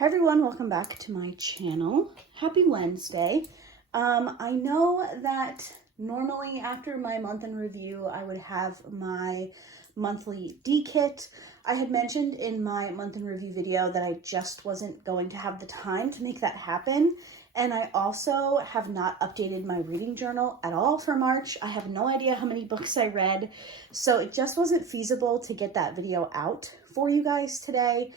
Hi everyone, welcome back to my channel. Happy Wednesday. I know that normally after my month in review, I would have my monthly D-kit. I had mentioned in my month in review video that I just wasn't going to have the time to make that happen. And I also have not updated my reading journal at all for March. I have no idea how many books I read, so it just wasn't feasible to get that video out for you guys today.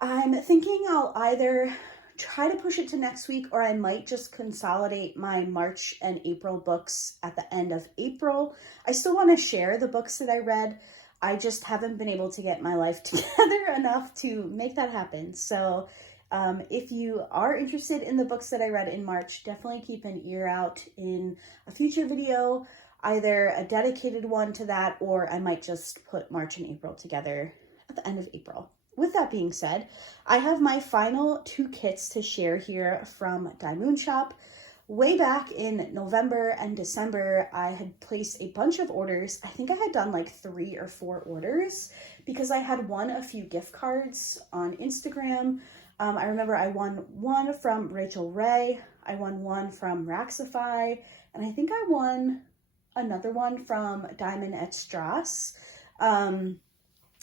I'm thinking I'll either try to push it to next week, or I might just consolidate my March and April books at the end of April. I still want to share the books that I read. I just haven't been able to get my life together enough to make that happen. So if you are interested in the books that I read in March, definitely keep an ear out in a future video, either a dedicated one to that, or I might just put March and April together at the end of April. With that being said, I have my final two kits to share here from Moonshop. Way back in November and December, I had placed a bunch of orders. I think I had done like 3 or 4 orders because I had won a few gift cards on Instagram. I remember I won one from Rachel Ray, I won one from Raxify, and I think I won another one from Diamond at Strass.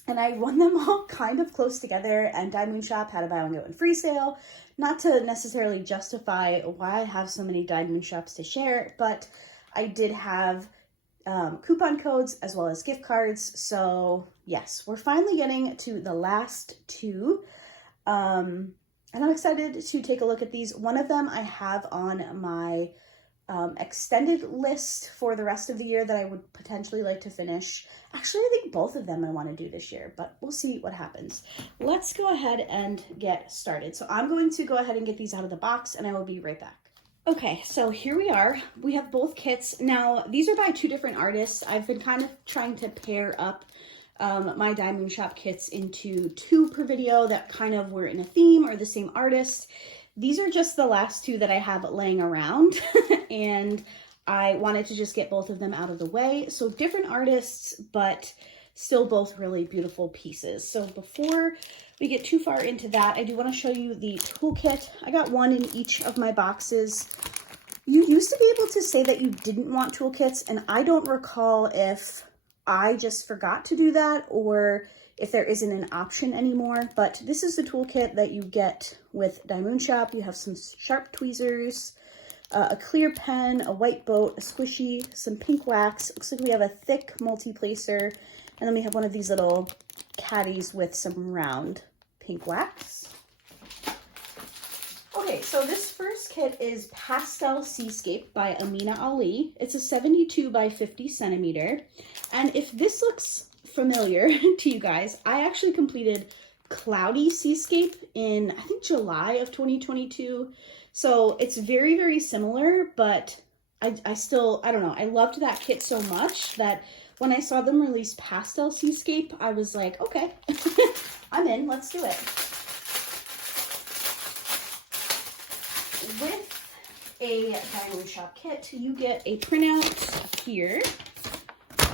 And I won them all kind of close together, and Moonshop had a buy one get one free sale. Not to necessarily justify why I have so many Moonshops to share, but I did have coupon codes as well as gift cards. So yes, we're finally getting to the last 2. And I'm excited to take a look at these. One of them I have on my extended list for the rest of the year that I would potentially like to finish. Actually, I think both of them I want to do this year, but we'll see what happens. Let's go ahead and get started. So I'm going to go ahead and get these out of the box, and I will be right back. Okay, so here we are. We have both kits. Now, these are by 2 different artists. I've been kind of trying to pair up my Moonshop kits into 2 per video that kind of were in a theme or the same artist. These are just the last 2 that I have laying around, and I wanted to just get both of them out of the way. So different artists, but still both really beautiful pieces. So before we get too far into that, I do want to show you the toolkit. I got one in each of my boxes. You used to be able to say that you didn't want toolkits, and I don't recall if I just forgot to do that or if there isn't an option anymore, but this is the toolkit that you get with Moonshop. You have some sharp tweezers, a clear pen, a white boat, a squishy, some pink wax. Looks like we have a thick multi-placer, and then we have one of these little caddies with some round pink wax. Okay, so this first kit is Pastel Seascape by Amina Ali. It's a 72 by 50 centimeter, and if this looks familiar to you guys, I actually completed Cloudy Seascape in, I think, July of 2022. So it's very, very similar, but I don't know. I loved that kit so much that when I saw them release Pastel Seascape, I was like, okay, I'm in, let's do it. With a Moonshop kit, you get a printout here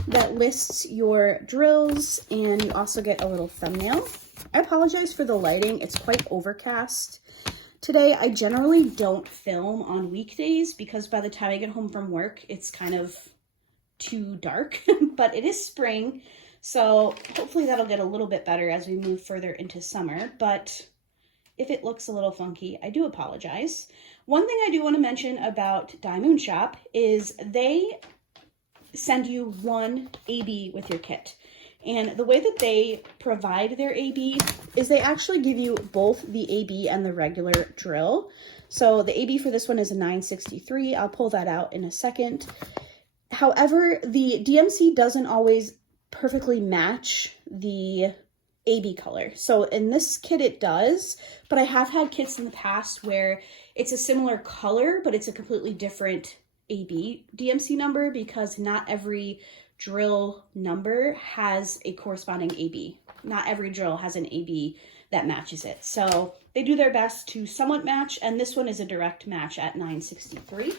that lists your drills, and you also get a little thumbnail. I apologize for the lighting. It's quite overcast today. I generally don't film on weekdays because by the time I get home from work, it's kind of too dark, but it is spring. So hopefully that'll get a little bit better as we move further into summer. But if it looks a little funky, I do apologize. One thing I do want to mention about Moonshop is they send you one AB with your kit. And the way that they provide their AB is they actually give you both the AB and the regular drill. So the AB for this one is a 963. I'll pull that out in a second. However, the DMC doesn't always perfectly match the AB color. So in this kit it does, but I have had kits in the past where it's a similar color, but it's a completely different AB DMC number because not every drill number has a corresponding AB. Not every drill has an AB that matches it. So they do their best to somewhat match, and this one is a direct match at 963.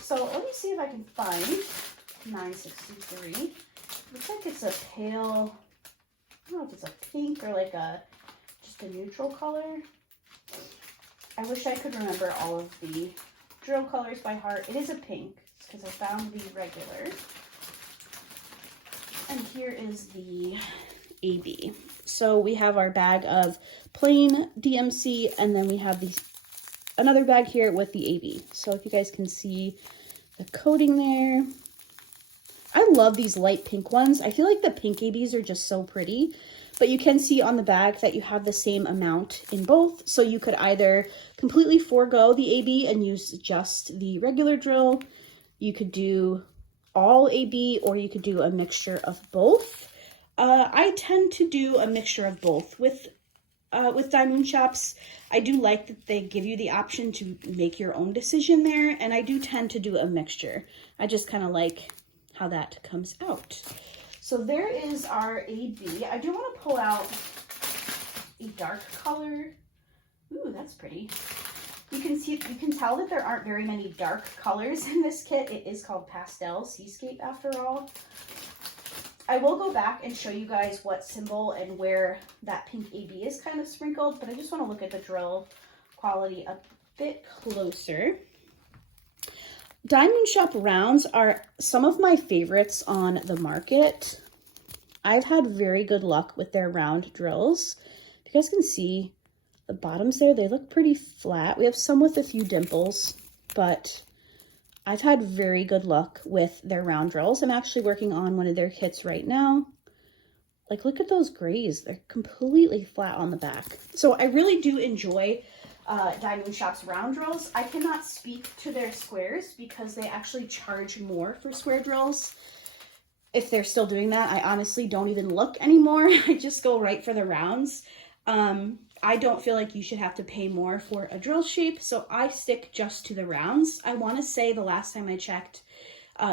So let me see if I can find 963. Looks like it's a pale, I don't know if it's a pink or like just a neutral color. I wish I could remember all of the drill colors by heart. It is a pink because I found the regular. And here is the AB. So we have our bag of plain DMC, and then we have another bag here with the AB. So if you guys can see the coating there. I love these light pink ones. I feel like the pink ABs are just so pretty, but you can see on the bag that you have the same amount in both. So you could either completely forego the AB and use just the regular drill. You could do all AB, or you could do a mixture of both. I tend to do a mixture of both with Diymoonshops. I do like that they give you the option to make your own decision there, and I do tend to do a mixture. I just kind of like how that comes out. So there is our AB. I do want to pull out a dark color. Ooh, that's pretty. You can tell that there aren't very many dark colors in this kit. It is called Pastel Seascape after all. I will go back and show you guys what symbol and where that pink AB is kind of sprinkled, but I just want to look at the drill quality a bit closer. Diymoonshop rounds are some of my favorites on the market. I've had very good luck with their round drills. If you guys can see the bottoms there, they look pretty flat. We have some with a few dimples, but I've had very good luck with their round drills. I'm actually working on one of their kits right now. Like, look at those grays. They're completely flat on the back. So I really do enjoy Diymoonshop's round drills. I cannot speak to their squares because they actually charge more for square drills. If they're still doing that, I honestly don't even look anymore. I just go right for the rounds. I don't feel like you should have to pay more for a drill shape, so I stick just to the rounds. I want to say the last time I checked,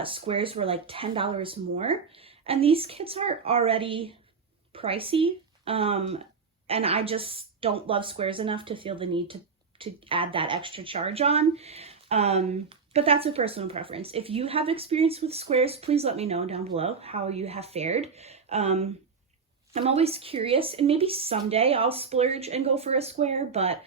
squares were like $10 more, and these kits are already pricey, and I just don't love squares enough to feel the need to add that extra charge on. But that's a personal preference. If you have experience with squares, please let me know down below how you have fared. I'm always curious, and maybe someday I'll splurge and go for a square, but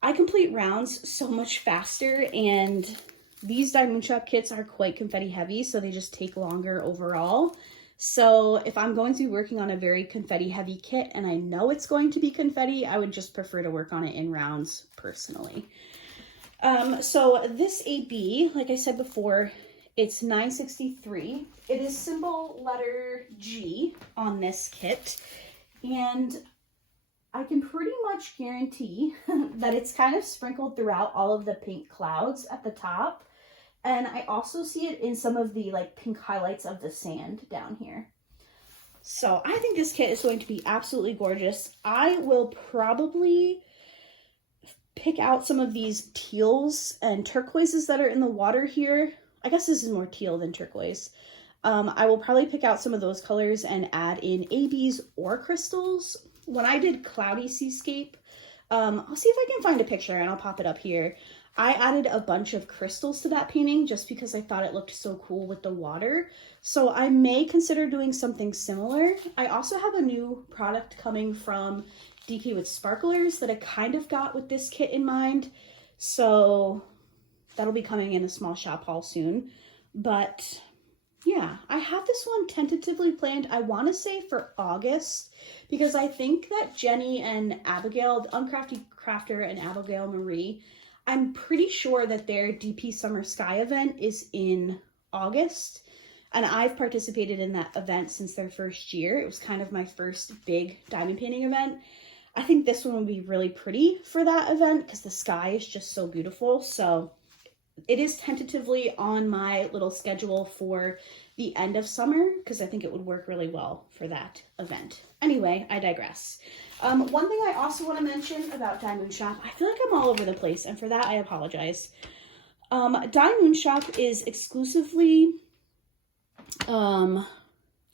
I complete rounds so much faster, and these Diymoonshop kits are quite confetti heavy, so they just take longer overall. So if I'm going to be working on a very confetti heavy kit and I know it's going to be confetti, I would just prefer to work on it in rounds personally. So this AB, like I said before, it's $9.63. It is symbol letter G on this kit, and I can pretty much guarantee that it's kind of sprinkled throughout all of the pink clouds at the top, and I also see it in some of the like pink highlights of the sand down here. So I think this kit is going to be absolutely gorgeous. I will probably pick out some of these teals and turquoises that are in the water here. I guess this is more teal than turquoise. I will probably pick out some of those colors and add in ABs or crystals. When I did Cloudy Seascape, I'll see if I can find a picture and I'll pop it up here. I added a bunch of crystals to that painting just because I thought it looked so cool with the water. So I may consider doing something similar. I also have a new product coming from DK with sparklers that I kind of got with this kit in mind. So that'll be coming in a small shop haul soon. But yeah, I have this one tentatively planned, I want to say for August, because I think that Jenny and Abigail, the Uncrafty Crafter and Abigail Marie, I'm pretty sure that their DP Summer Sky event is in August. And I've participated in that event since their first year. It was kind of my first big diamond painting event. I think this one would be really pretty for that event because the sky is just so beautiful. So it is tentatively on my little schedule for the end of summer because I think it would work really well for that event. Anyway, I digress. One thing I also want to mention about Diymoonshop, I feel like I'm all over the place, and for that I apologize. Diymoonshop is exclusively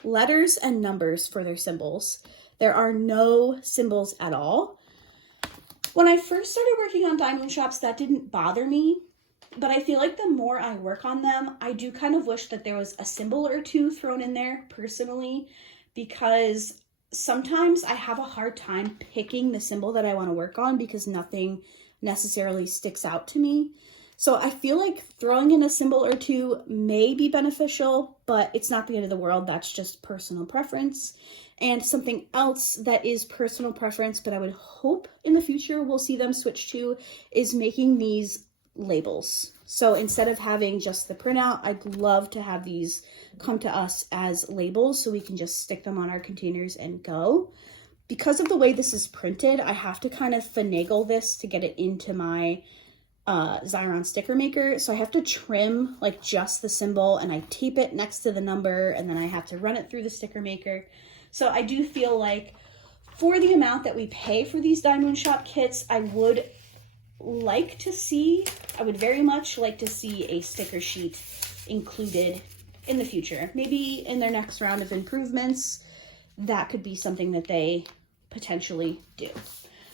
letters and numbers for their symbols. There are no symbols at all. When I first started working on Diymoonshops, that didn't bother me, but I feel like the more I work on them, I do kind of wish that there was a symbol or two thrown in there personally, because sometimes I have a hard time picking the symbol that I want to work on because nothing necessarily sticks out to me. So I feel like throwing in a symbol or two may be beneficial, but it's not the end of the world. That's just personal preference. And something else that is personal preference, but I would hope in the future we'll see them switch to, is making these labels. So instead of having just the printout, I'd love to have these come to us as labels so we can just stick them on our containers and go. Because of the way this is printed, I have to kind of finagle this to get it into my Xyron sticker maker. So I have to trim like just the symbol and I tape it next to the number and then I have to run it through the sticker maker. So I do feel like for the amount that we pay for these Diamondshop kits, I would very much like to see a sticker sheet included in the future. Maybe in their next round of improvements, that could be something that they potentially do.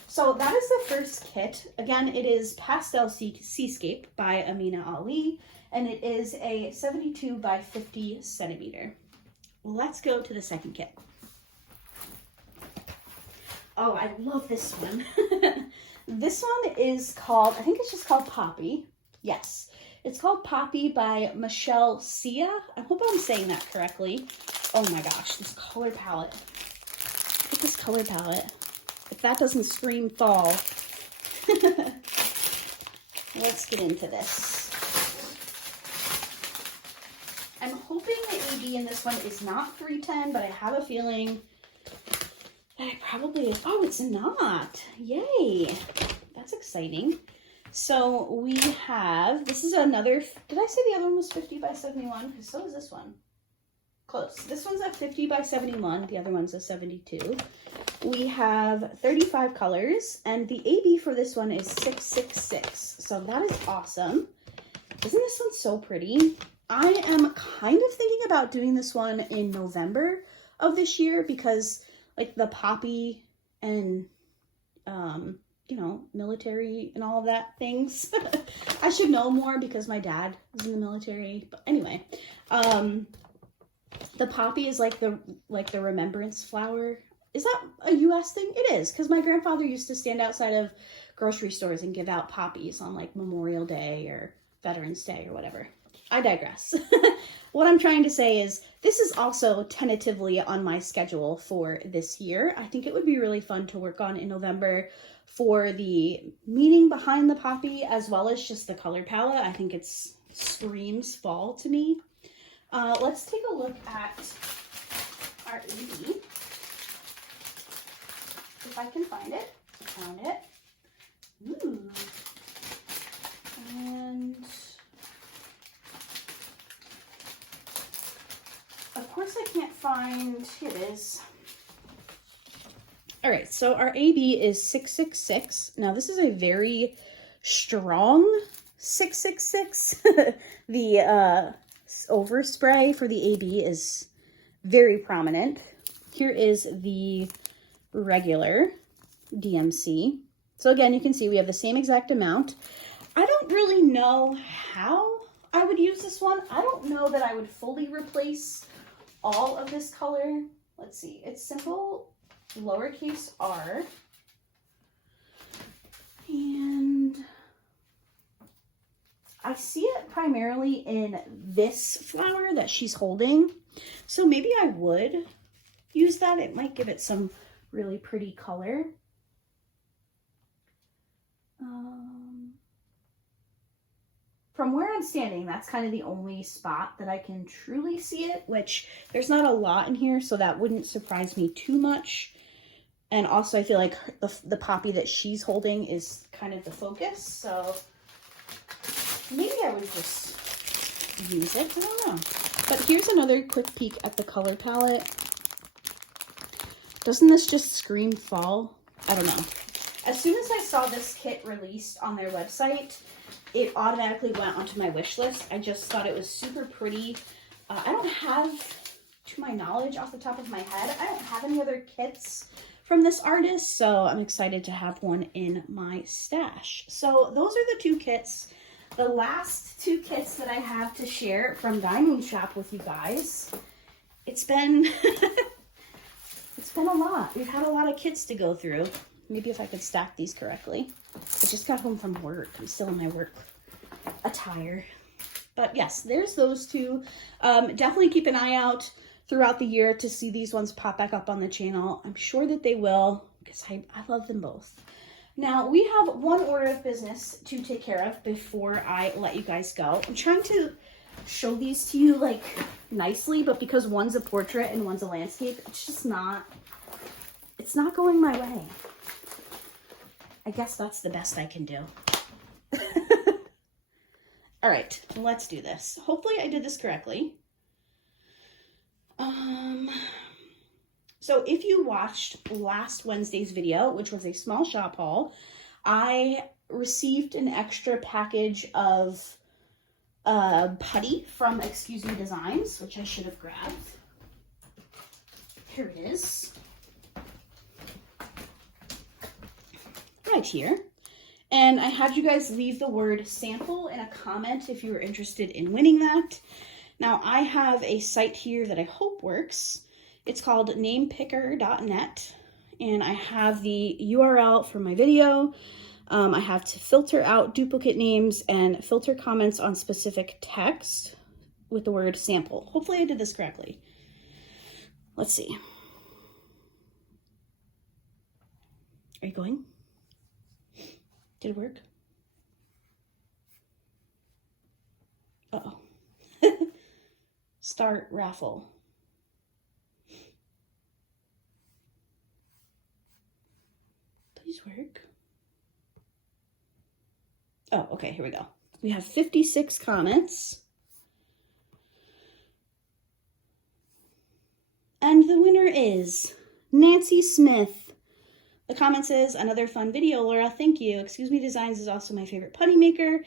So that is the first kit. Again, it is Pastel Seascape by Amina Ali, and it is a 72 by 50 centimeter. Let's go to the second kit. Oh, I love this one. This one is called, I think it's just called Poppy. Yes, it's called Poppy by Michelle Sia. I hope I'm saying that correctly. Oh my gosh, this color palette. Look at this color palette. If that doesn't scream fall. Let's get into this. I'm hoping the AB in this one is not 310, but I have a feeling that it probably is. Oh, it's not. Yay. That's exciting. So we have, this is another, did I say the other one was 50 by 71? Because so is this one. Close. This one's a 50 by 71. The other one's a 72. We have 35 colors, and the AB for this one is 666. So that is awesome. Isn't this one so pretty? I am kind of thinking about doing this one in November of this year because like the poppy and, you know, military and all of that things. I should know more because my dad is in the military. But anyway, the poppy is like the remembrance flower. Is that a U.S. thing? It is, because my grandfather used to stand outside of grocery stores and give out poppies on like Memorial Day or Veterans Day or whatever. I digress. What I'm trying to say is this is also tentatively on my schedule for this year. I think it would be really fun to work on in November for the meaning behind the poppy as well as just the color palette. I think it screams fall to me. Let's take a look at our AB. If I can find it. I found it. Ooh. And of course I can't find, here it is. All right, so our AB is 666. Now this is a very strong 666. The overspray for the AB is very prominent. Here is the regular DMC. So again, you can see we have the same exact amount. I don't really know how I would use this one. I don't know that I would fully replace all of this color. Let's see, it's simple lowercase r. And I see it primarily in this flower that she's holding. So maybe I would use that. It might give it some really pretty color. From where I'm standing, that's kind of the only spot that I can truly see it, which there's not a lot in here, so that wouldn't surprise me too much. And also I feel like the poppy that she's holding is kind of the focus, so maybe I would just use it. I don't know. But here's another quick peek at the color palette. Doesn't this just scream fall? I don't know. As soon as I saw this kit released on their website, it automatically went onto my wish list. I just thought it was super pretty. I don't have, to my knowledge, off the top of my head, I don't have any other kits from this artist, so I'm excited to have one in my stash. So those are the two kits. The last two kits that I have to share from Diamondshop with you guys. It's been it's been a lot. We've had a lot of kits to go through. Maybe if I could stack these correctly. I just got home from work. I'm still in my work attire. But yes, there's those two. Definitely keep an eye out throughout the year to see these ones pop back up on the channel. I'm sure that they will because I love them both. Now, we have one order of business to take care of before I let you guys go. I'm trying to show these to you like nicely, but because one's a portrait and one's a landscape, it's just not, it's not going my way. I guess that's the best I can do. All right, let's do this. Hopefully I did this correctly. So if you watched last Wednesday's video, which was a small shop haul, I received an extra package of putty from Excuse Me Designs, which I should have grabbed. Here it is. Right here. And I had you guys leave the word sample in a comment if you were interested in winning that. Now I have a site here that I hope works. It's called namepicker.net, and I have the URL for my video. I have to filter out duplicate names and filter comments on specific text with the word sample. Hopefully I did this correctly. Let's see. Are you going? Did it work? Uh-oh. Start Raffle. Please work. Oh, okay, here we go. We have 56 comments. And the winner is Nancy Smith. The comment says, another fun video, Laura, thank you. Excuse Me Designs is also my favorite putty maker,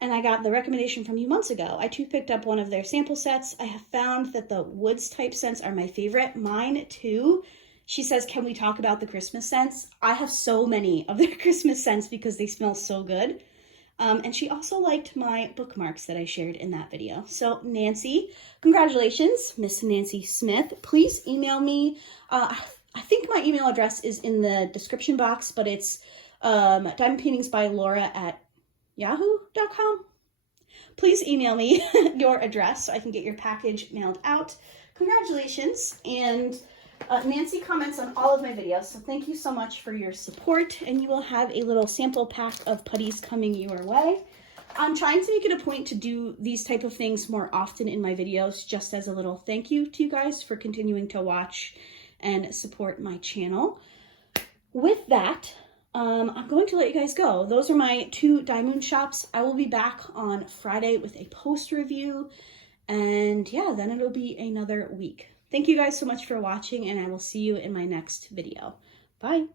and I got the recommendation from you months ago. I too picked up one of their sample sets. I have found that the woods type scents are my favorite. Mine too. She says, can we talk about the Christmas scents? I have so many of their Christmas scents because they smell so good. And she also liked my bookmarks that I shared in that video. So Nancy, congratulations, Miss Nancy Smith. Please email me. I think my email address is in the description box, but it's diamondpaintingsbylaura@yahoo.com. Please email me your address so I can get your package mailed out. Congratulations. And Nancy comments on all of my videos, so thank you so much for your support, and you will have a little sample pack of putties coming your way. I'm trying to make it a point to do these type of things more often in my videos, just as a little thank you to you guys for continuing to watch and support my channel. With that, I'm going to let you guys go. Those are my 2 diymoonshops. I will be back on Friday with a post review, and yeah, then it'll be another week. Thank you guys so much for watching, and I will see you in my next video. Bye.